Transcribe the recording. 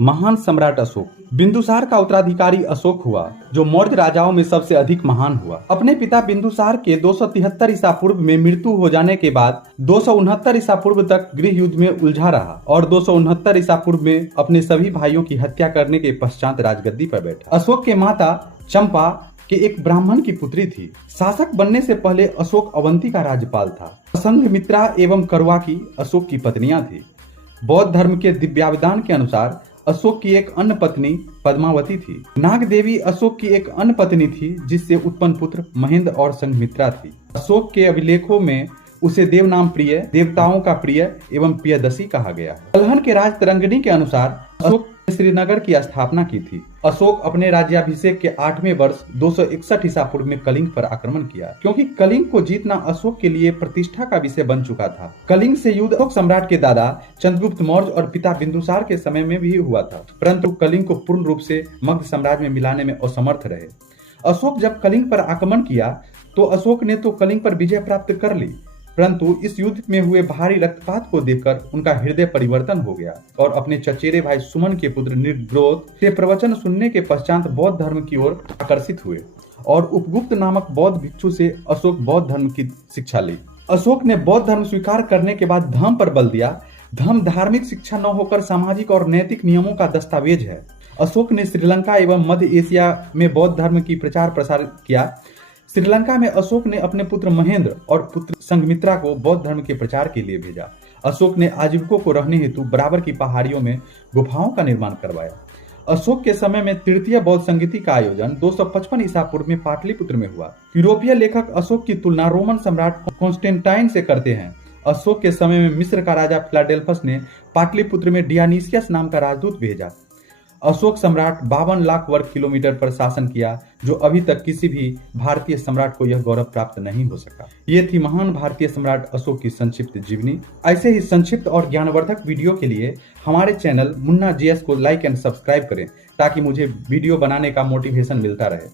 महान सम्राट अशोक। बिंदुसार का उत्तराधिकारी अशोक हुआ, जो मौर्य राजाओं में सबसे अधिक महान हुआ। अपने पिता बिंदुसार के 273 ईसा पूर्व में मृत्यु हो जाने के बाद 269 ईसा पूर्व तक गृह युद्ध में उलझा रहा और 269 ईसा पूर्व में अपने सभी भाइयों की हत्या करने के पश्चात राजगद्दी पर बैठा। अशोक के माता चंपा के एक ब्राह्मण की पुत्री थी। शासक बनने से पहले अशोक अवंती का राज्यपाल था। संघमित्रा एवं करवाकी अशोक की पत्नियां थी। बौद्ध धर्म के दिव्यावदान के अनुसार अशोक की एक अन्य पत्नी पद्मावती थी। नाग देवी अशोक की एक अन्य पत्नी थी, जिससे उत्पन्न पुत्र महेंद्र और संघमित्रा थी। अशोक के अभिलेखों में उसे देव नाम प्रिय, देवताओं का प्रिय एवं प्रियदसी कहा गया है। कल्हण के राज तरंगिणी के अनुसार अशोक ने श्रीनगर की स्थापना की थी। अशोक अपने राज्याभिषेक के 8वें वर्ष 261 ईसा पूर्व में कलिंग पर आक्रमण किया, क्योंकि कलिंग को जीतना अशोक के लिए प्रतिष्ठा का विषय बन चुका था। कलिंग से युद्ध अशोक सम्राट के दादा चंद्रगुप्त मौर्य और पिता बिंदुसार के समय में भी हुआ था, परंतु कलिंग को पूर्ण रूप से मगध साम्राज्य में मिलाने में असमर्थ रहे। अशोक जब कलिंग पर आक्रमण किया तो अशोक ने तो कलिंग पर विजय प्राप्त कर ली, परंतु इस युद्ध में हुए भारी रक्तपात को देखकर उनका हृदय परिवर्तन हो गया और अपने चचेरे भाई सुमन के पुत्र निर्ग्रोध से प्रवचन सुनने के पश्चात बौद्ध धर्म की ओर आकर्षित हुए और उपगुप्त नामक बौद्ध भिक्षु से अशोक बौद्ध धर्म की शिक्षा ली। अशोक ने बौद्ध धर्म स्वीकार करने के बाद धर्म पर बल दिया। धर्म धार्मिक शिक्षा न होकर सामाजिक और नैतिक नियमों का दस्तावेज है। अशोक ने श्रीलंका एवं मध्य एशिया में बौद्ध धर्म की प्रचार प्रसार किया। श्रीलंका में अशोक ने अपने पुत्र महेंद्र और पुत्र संघमित्रा को बौद्ध धर्म के प्रचार के लिए भेजा। अशोक ने आजीविकों को रहने हेतु बराबर की पहाड़ियों में गुफाओं का निर्माण करवाया। अशोक के समय में तृतीय बौद्ध संगीति का आयोजन 255 ईसा पूर्व में पाटलिपुत्र में हुआ। यूरोपीय लेखक अशोक की तुलना रोमन सम्राट कॉन्स्टेंटाइन से करते हैं। अशोक के समय में मिस्र का राजा फिलाडेल्फस ने पाटलिपुत्र में डियानीसियस नाम का राजदूत भेजा। अशोक सम्राट 52 लाख वर्ग किलोमीटर पर शासन किया, जो अभी तक किसी भी भारतीय सम्राट को यह गौरव प्राप्त नहीं हो सका। ये थी महान भारतीय सम्राट अशोक की संक्षिप्त जीवनी। ऐसे ही संक्षिप्त और ज्ञानवर्धक वीडियो के लिए हमारे चैनल मुन्ना जीएस को लाइक एंड सब्सक्राइब करें, ताकि मुझे वीडियो बनाने का मोटिवेशन मिलता रहे।